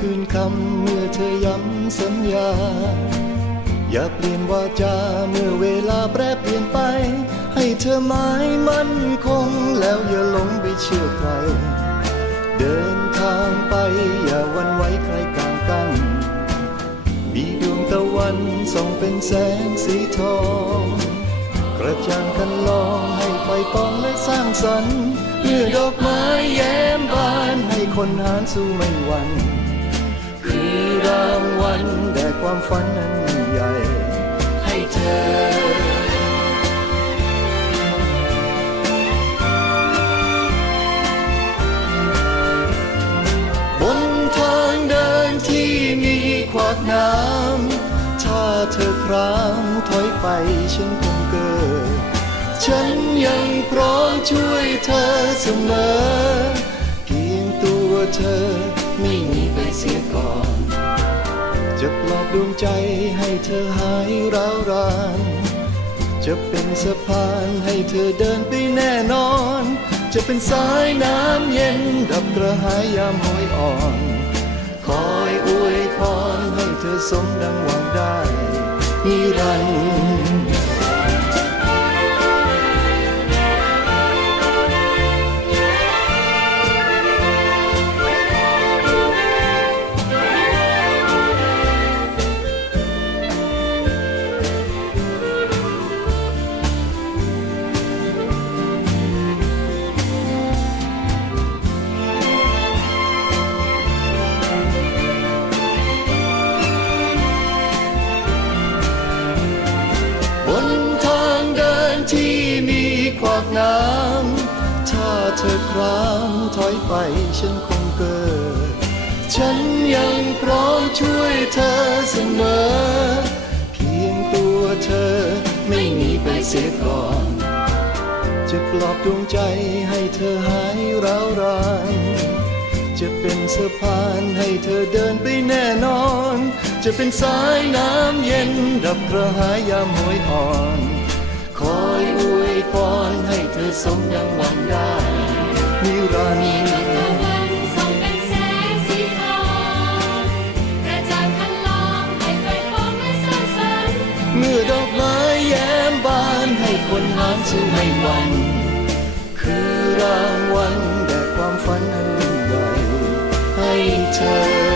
คืนคำเมื่อเธอย้ำสัญญา อย่าเปลี่ยนวาจาเมื่อเวลาแปรเปลี่ยนไป ให้เธอหมายมั่นคงแล้วอย่าหลงไปเชื่อใคร เดินทางไปอย่าวันไว้ใครกลางกัน มีดวงตะวันส่องเป็นแสงสีทองกระจ่างกันลองให้ไฟปองและสร้างสรรค์เมื่อดอกไม้แย้มบานให้คนหานสู้ไม่หวันคื อรางวัลแด่ความฝันนั้นใหญ่ ให้เธอบนทางเดินที่มีขวากน้ำ ถ้าเธอครามถอยไปฉันคงเกิด ฉันยังพร้อมช่วยเธอเสมอ เพียงตัวเธอไม่หนี เสียก่อน จะปลอบดวงใจให้เธอหายร้าวราน จะเป็นสะพานให้เธอเดินไปแน่นอน จะเป็นสายน้ำเย็นดับกระหายยามห้อยอ่อน คอยอวยพรให้เธอสมดังหวังได้นิรันดร์ มีขวากน้ำ ถ้าเธอครามถอยไปฉันคงเกิด ฉันยังพร้อมช่วยเธอเสมอ เพียงตัวเธอไม่หนีไปเสียก่อน จะปลอบดวงใจให้เธอหายร้าวรานจะเป็นสะพานให้เธอเดินไปแน่นอน จะเป็นสายน้ำเย็นดับกระหายยามหวยอ่อน คอยอ สมดังหวังได้นิรันดมีร์ดวตะวันสองเป็นแสงสีทองกระจ่างคันลองให้ไฟองและสร้างสรรค์เมื่อดอกไม้แย้มบานให้คนหานสู้ไม่หวันคือรางวัลแด่ความฝันอันใหญ่ให้เธอ